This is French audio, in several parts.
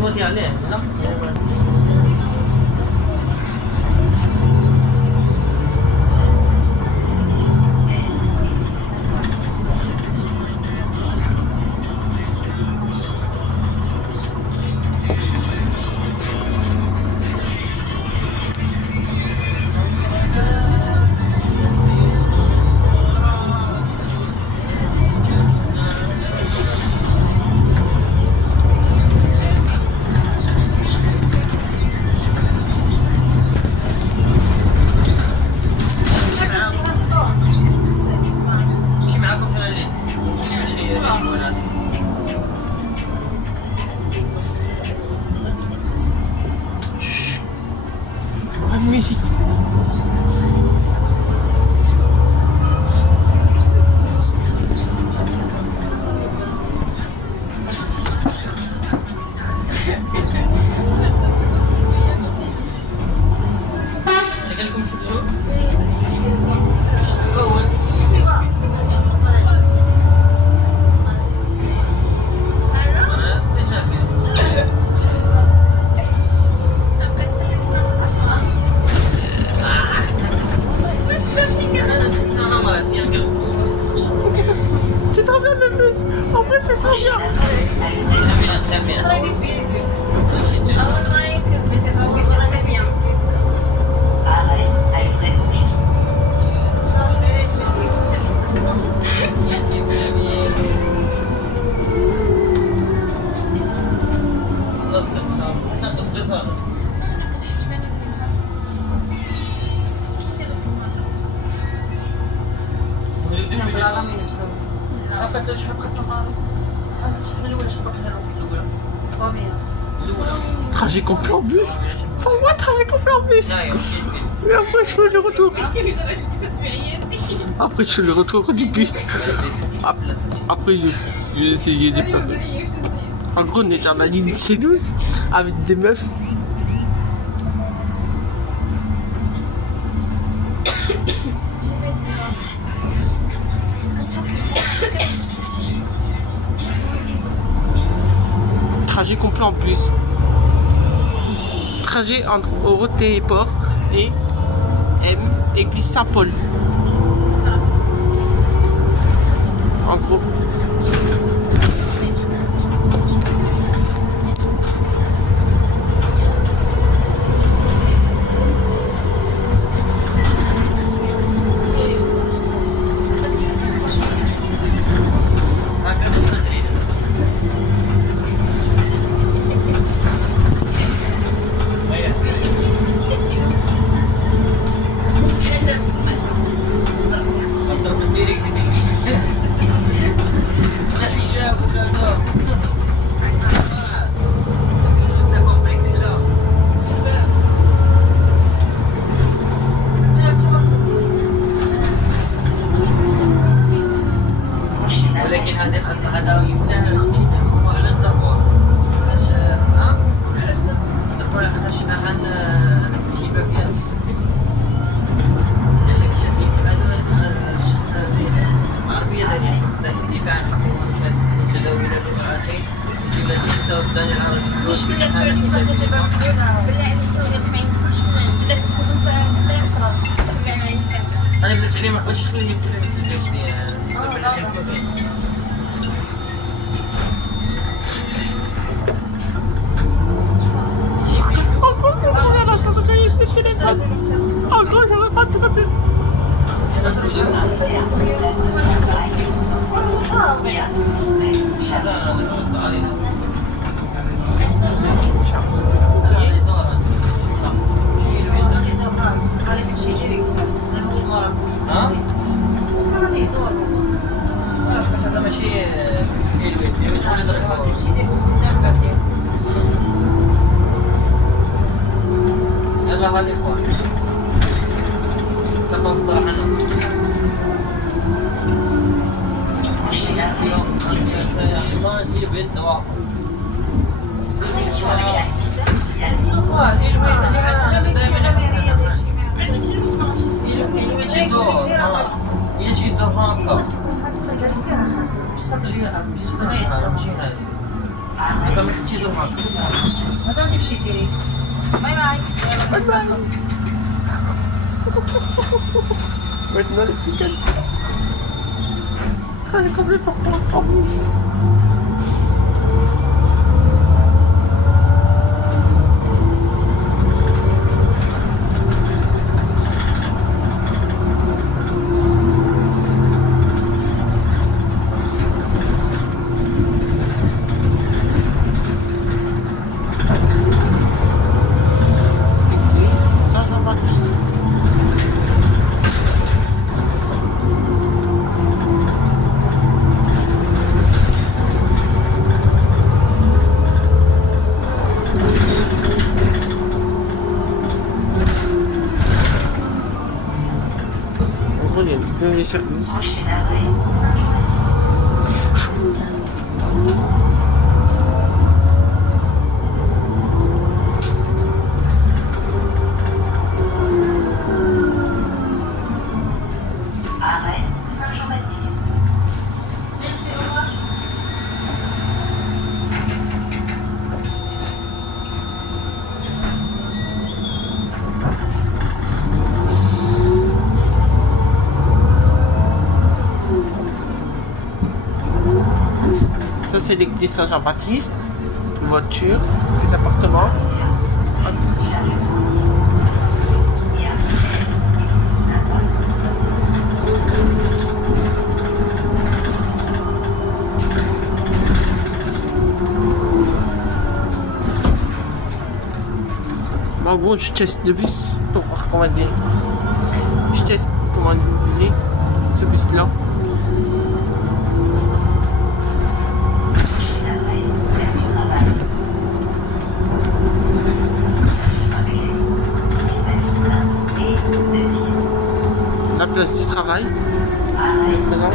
تودي عليه لا musique. شكلكم تفتشوا؟ تتكون c'est trop bien le bus. En vrai c'est trop bien. Très bien. Trajet complet en bus. Pour moi, trajet complet en bus. Et après, je fais le retour. Après, je fais le retour du bus. Après, je vais essayer de faire. En gros, on est dans la ligne C12 avec des meufs. Trajet complet en plus. Trajet entre Oroté et Port et Église Saint-Paul. En gros. ولكن هذا يستاهل على الضرورة باش الضرورة باش نحن شي بابيات اللي شديد هذا الشخص العربية الدفاع عن حقوق المتداولة للمرأتين يجب أن يحتوي الدنيا العربية مش بالله عليك ما ينفعش لا تستخدم لا يصرف أنا بدأت عليه ما قلتش خليني بدأت مثل الجيش لي بدأت عليه En gros, j'aurais pas trouvé. هذا ماشي الويت شحال درك يلا ها الاخوان تفضل عنه ما نجيب الدواء Bye bye. Maintenant les petits gars. Elle est complètement en plus. Les services. Prochain arrêt, Saint-Jean-Baptiste. Arrêt Saint-Jean-Baptiste. Merci, au revoir. Ça c'est l'église Saint-Jean-Baptiste, une voiture, les appartements. En gros, je teste le bus pour voir comment il est. Je teste comment il est, ce bus là. La place du travail. Présent.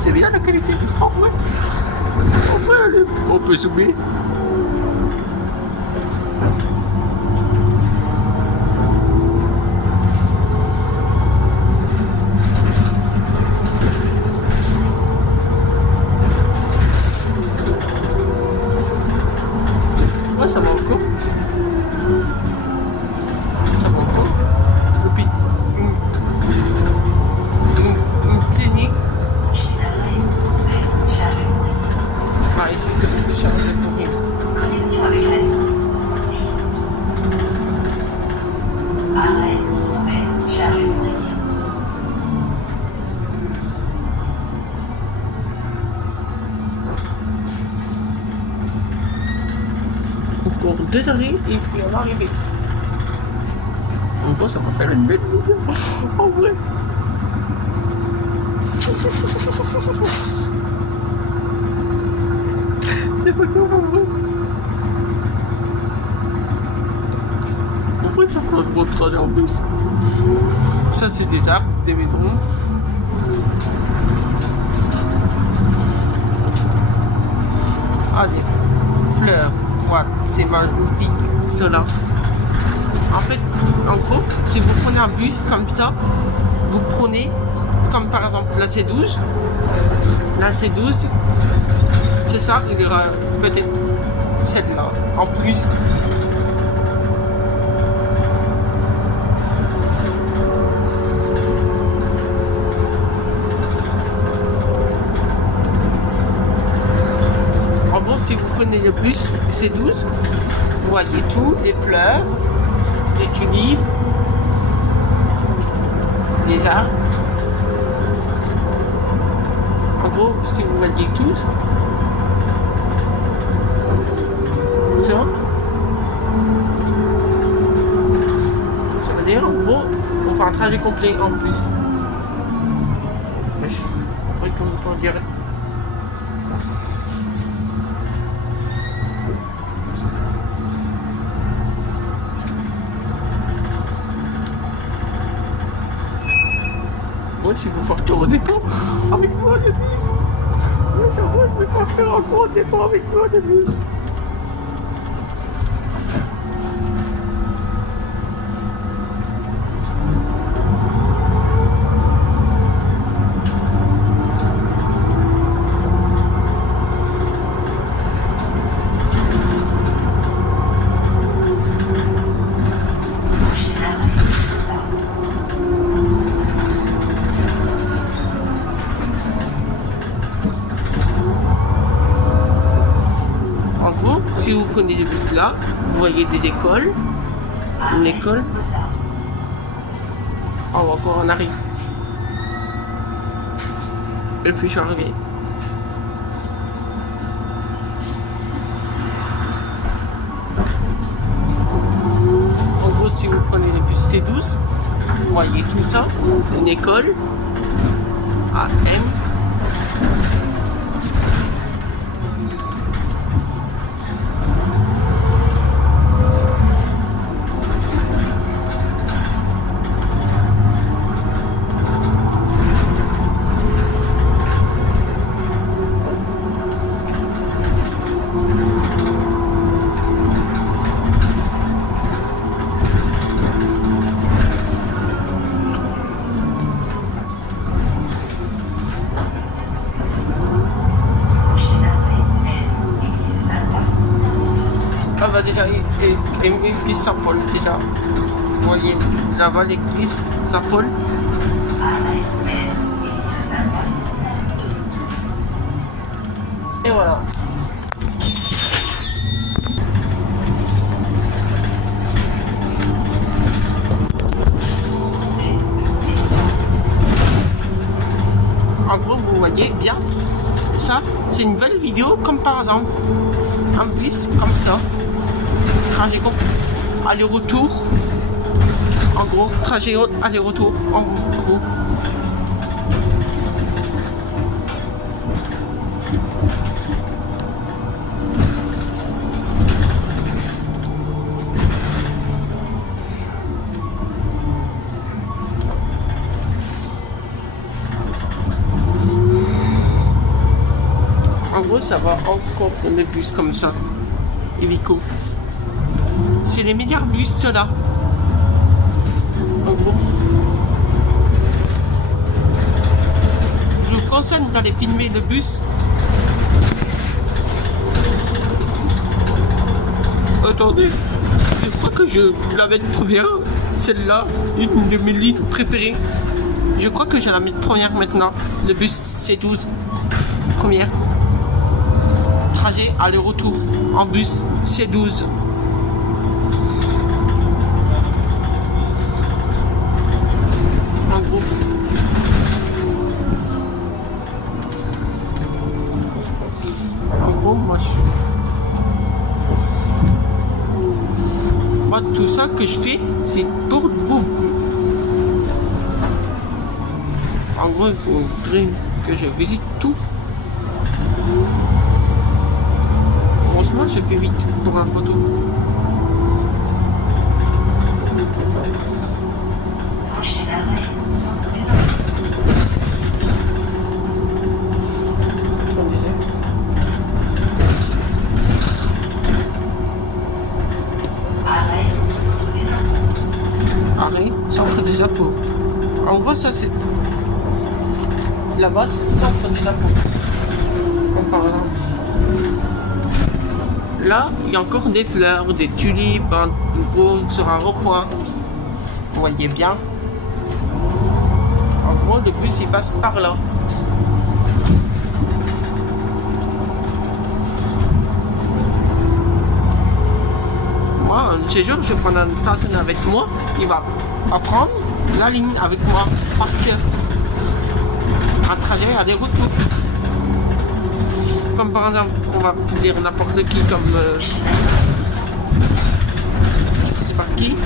C'est bien la qualité. En vrai, on peut zoomer. Ouais, ça va encore. Ça va encore. Le pic. Une clinique. Ah, ici c'est beaucoup de charge de fourrure. Connexion avec la ligne 6. Arrêt, Roubaix, Charles-Ouvrier. Encore 2 arrêts et puis on va arriver. En gros, ça va faire une belle vidéo. En vrai. C'est pas grave en vrai. En vrai, ça fait un bon trajet en plus. Ça, c'est des arbres, des maisons. Ah, des fleurs. Ouais, c'est magnifique, cela. En fait, en gros, si vous prenez un bus comme ça, vous prenez, comme par exemple la C12. La C12, c'est ça, il y aura peut-être celle-là, en plus. En gros, si vous prenez le bus C12, vous voyez tout, les fleurs, les tulipes, les arbres. En gros, si vous voyez tout, ça veut dire en gros, on fait un trajet complet en plus. Oui, comme on dirait. Moi, si vous faites tour au dépôt avec moi le bus. Moi, je ne vais pas faire un gros dépôt avec moi le bus. Si vous prenez le bus là, vous voyez des écoles, une école. Oh, encore on arrive. Et puis je suis arrivé. En gros, si vous prenez le bus C12, vous voyez tout ça, une école, AM. Ah bah déjà, l'église Saint-Paul, déjà. Vous voyez, là-bas l'église Saint-Paul. Et voilà. En gros, vous voyez bien, ça, c'est une belle vidéo, comme par exemple, un bus comme ça. Trajet aller-retour, en gros, trajet aller-retour, en gros. En gros, ça va encore le bus comme ça, hélico. C'est les meilleurs bus, ceux-là. En gros. Je vous conseille d'aller filmer le bus. Attendez, je crois que je la mets première. Celle-là, une de mes lignes préférées. Je crois que je la mets première maintenant. Le bus C12. Première. Trajet aller-retour en bus C12. En gros. En gros, moi tout ça que je fais, c'est pour vous. En gros, il faudrait que je visite tout. Heureusement, je fais vite pour la photo. Prochain arrêt, centre des enfants. Arrêt, centre des impôts. Arrêt, centre des impôts. En gros, ça c'est là-bas, c'est le centre des impôts. Comme par exemple. Là, il y a encore des fleurs, des tulipes, en gros, sur un rond-point. Vous voyez bien. En gros, le bus, il passe par là. de séjour, je vais prendre une personne avec moi, il va apprendre la ligne avec moi par cœur. Un trajet aller-retour. Comme par exemple, on va dire n'importe qui comme... je sais pas qui.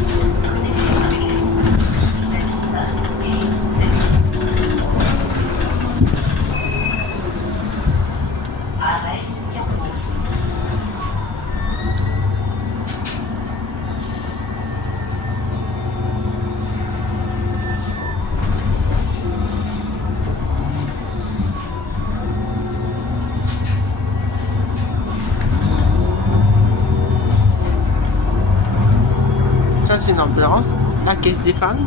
Ça c'est une ambulance, la caisse d'épargne.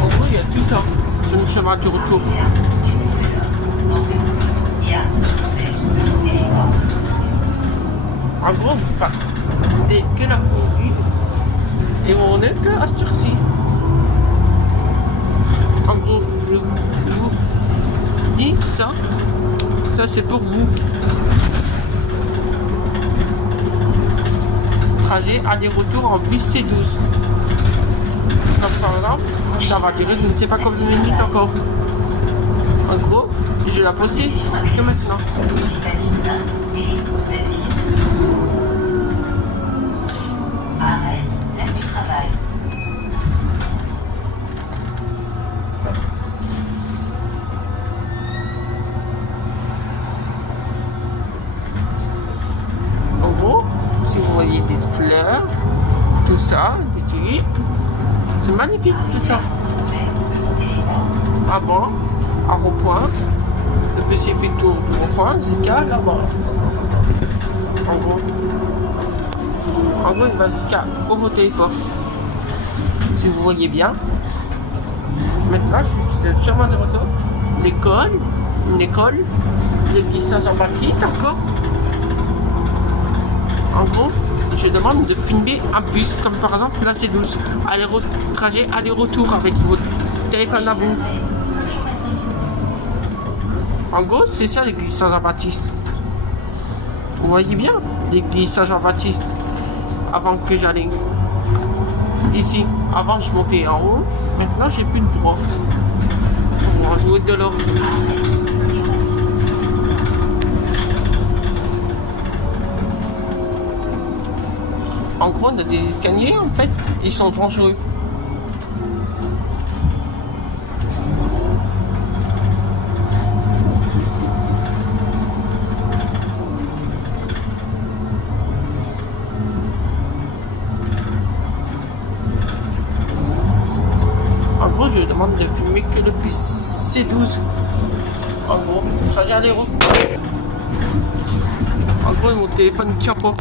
En gros il y a tout ça sur le chemin du retour. En gros vous partez que la conduite et on n'est que à cette heure-ci. En gros je vous dis ça c'est pour vous. Trajet aller-retour en bus C12. Donc par exemple, ça va durer je ne sais pas combien de minutes encore. En gros, je vais la poster que maintenant. Arrêt, place du travail. En gros, si vous voyez des fleurs, tout ça, des tulipes, c'est magnifique tout ça. Avant, à rond-point, le PC fait le tour du rond-point jusqu'à là-bas. En gros, il va jusqu'à au téléphone. Si vous voyez bien. Maintenant, je suis sûrement de retour. L'école, une école, l'église Saint-Jean-Baptiste encore. En gros, je demande de filmer un bus, comme par exemple la C12, trajet aller-retour avec votre téléphone à vous. En gros, c'est ça l'église Saint-Jean-Baptiste. Vous voyez bien l'église Saint-Jean-Baptiste avant que j'allais ici. Avant, je montais en haut. Maintenant, j'ai plus le droit. On va jouer de l'or. En gros, on a des escaliers, en fait, ils sont dangereux. En gros, je demande de filmer que le bus C12. En gros, je regarde les routes. En gros, mon téléphone ne tient pas.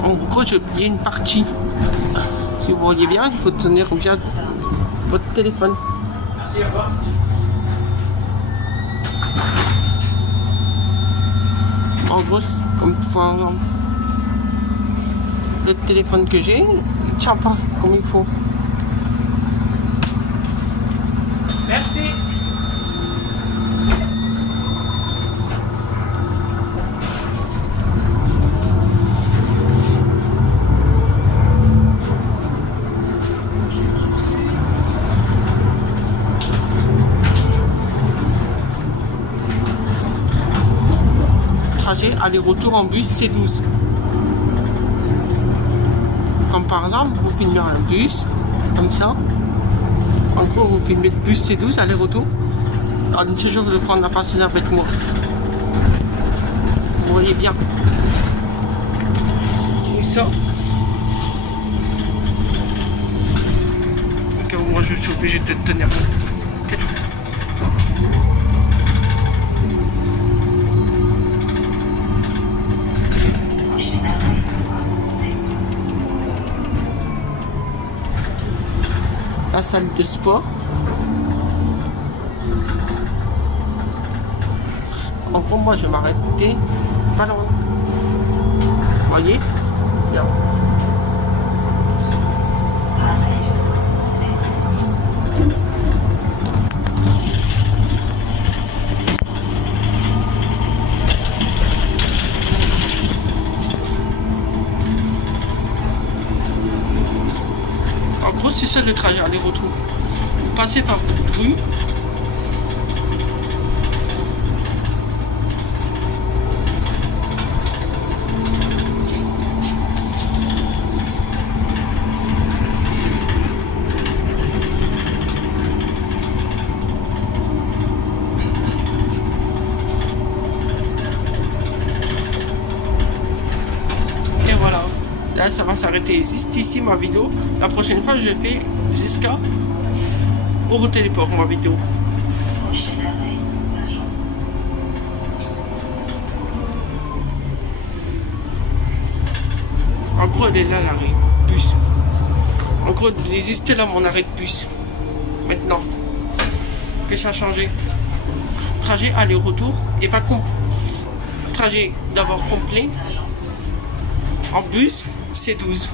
En gros, j'ai oublié une partie. Si vous voyez bien, il faut tenir bien votre téléphone. Merci, au revoir. En gros, comme par exemple, le téléphone que j'ai, il ne tient pas comme il faut. Merci. Trajet aller-retour en bus C12. Comme par exemple, vous filmez un bus, comme ça. En gros, vous filmez le bus C12 aller-retour. En une séjour, je vais prendre la passager avec moi. Vous voyez bien. Tout ça. Donc, moi, je suis obligé de tenir mon téléphone. La salle de sport. En gros, moi, je vais m'arrêter pas loin. Vous voyez? Bien. En gros, c'est ça le trajet aller-retour. Vous passez par rue. Et voilà. Là, ça va s'arrêter juste ici ma vidéo. La prochaine fois, je fais jusqu'à Eurotéléport ma vidéo. Prochain arrêt, Saint-Jean. En gros, elle est là, l'arrêt bus. En gros, il existe là mon arrêt de bus. Maintenant, que ça a changé. Trajet aller-retour et pas complet. Trajet d'abord complet. En bus, c'est 12.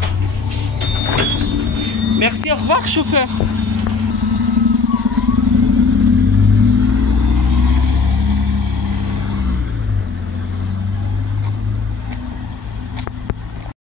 Merci, au revoir, chauffeur.